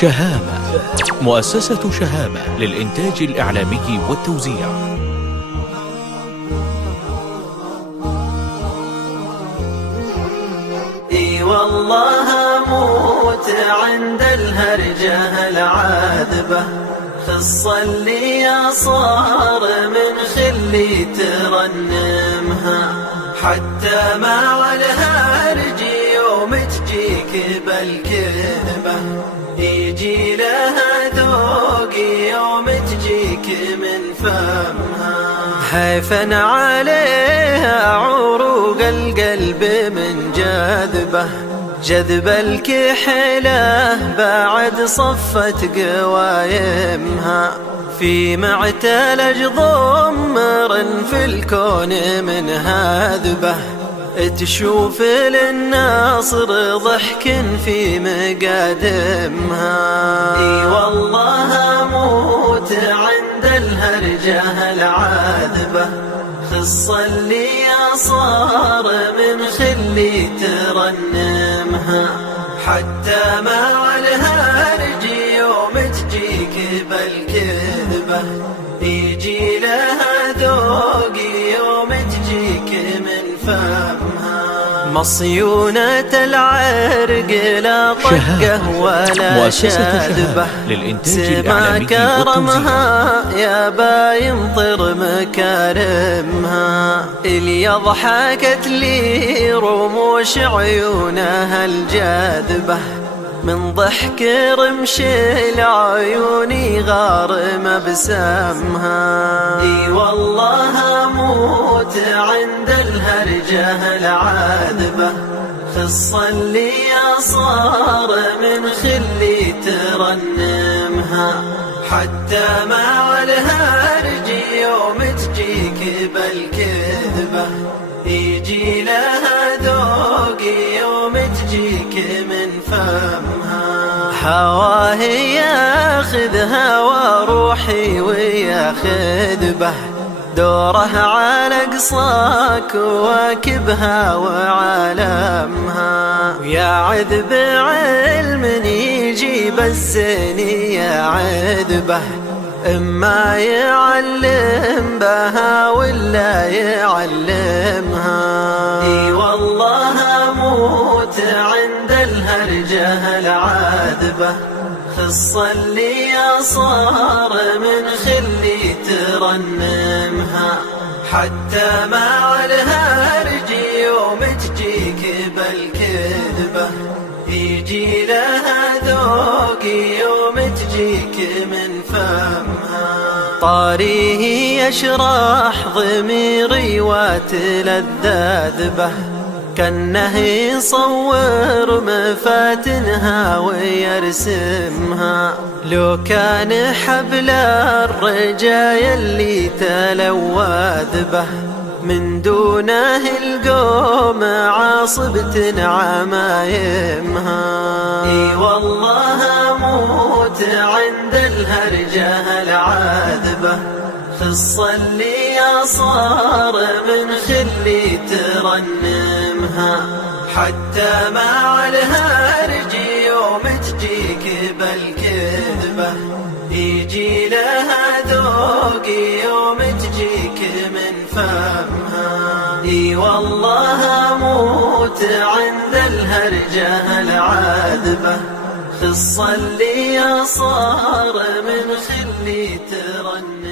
شهامة. مؤسسة شهامة للإنتاج الإعلامي والتوزيع. اي والله اموت عند الهرجة العاذبة، خص اللي صار من خلي ترنمها، حتى مع الهرج يوم تجيك بالكذبة يجي لها ذوق يوم تجيك من فمها. حيفا عليها عروق القلب من جذبه، جذب الكحلة بعد صفت قوايمها، في معتلج ضمر في الكون من هذبه، تشوف للناصر ضحك في مقادمها. اي والله اموت عند الهرجة العاذبة، خص اللي صار من خلي ترنمها، حتى مع الهرج يوم تجيك بالكذبة يجي لها ذوق يوم تجيك من فمها. مصيونة العرق لا طقه ولا شاذبه، سما كرمها يا باين طر مكارمها، اللي ضحكت لي رموش عيونها الجاذبة، من ضحك رمش العيون غار مبسمها. اي والله اموت عند الهرجة العاذبة، خص اللي صار من خلي ترنمها، حتى مع الهرج يوم تجيك بالكذبة يجي لها ذوق يوم تجيك من فمها. هواه ياخذها وروحي وياخذ به، دوره على قصاك واكبها وعالمها، ويا عذب علم يجيب الزين يا عذبه، إما يعلم بها ولا يعلمها. اي والله اموت عند الهرجة العاذبة، خص اللي صار من خلي ترنمها، حتى مع الهرج يوم تجيك بالكذبة يجي لها ذوق يوم تجيك من فمها. طاريه يشرح ضميري وتلذذ به، كأنه يصور مفاتنها ويرسمها، لو كان حبل الرجايا اللي تلوذ به، من دونه القوم عاصبة عمايمها. اي والله اموت عند الهرجة العاذبة، خص اللي صار من خلي ترنمها، حتى مع الهرج يوم تجيك بالكذبة يجي لها ذوق يوم تجيك من فمها. اي والله اموت عند الهرجة العاذبة، خص اللي صار من خلي ترنمها.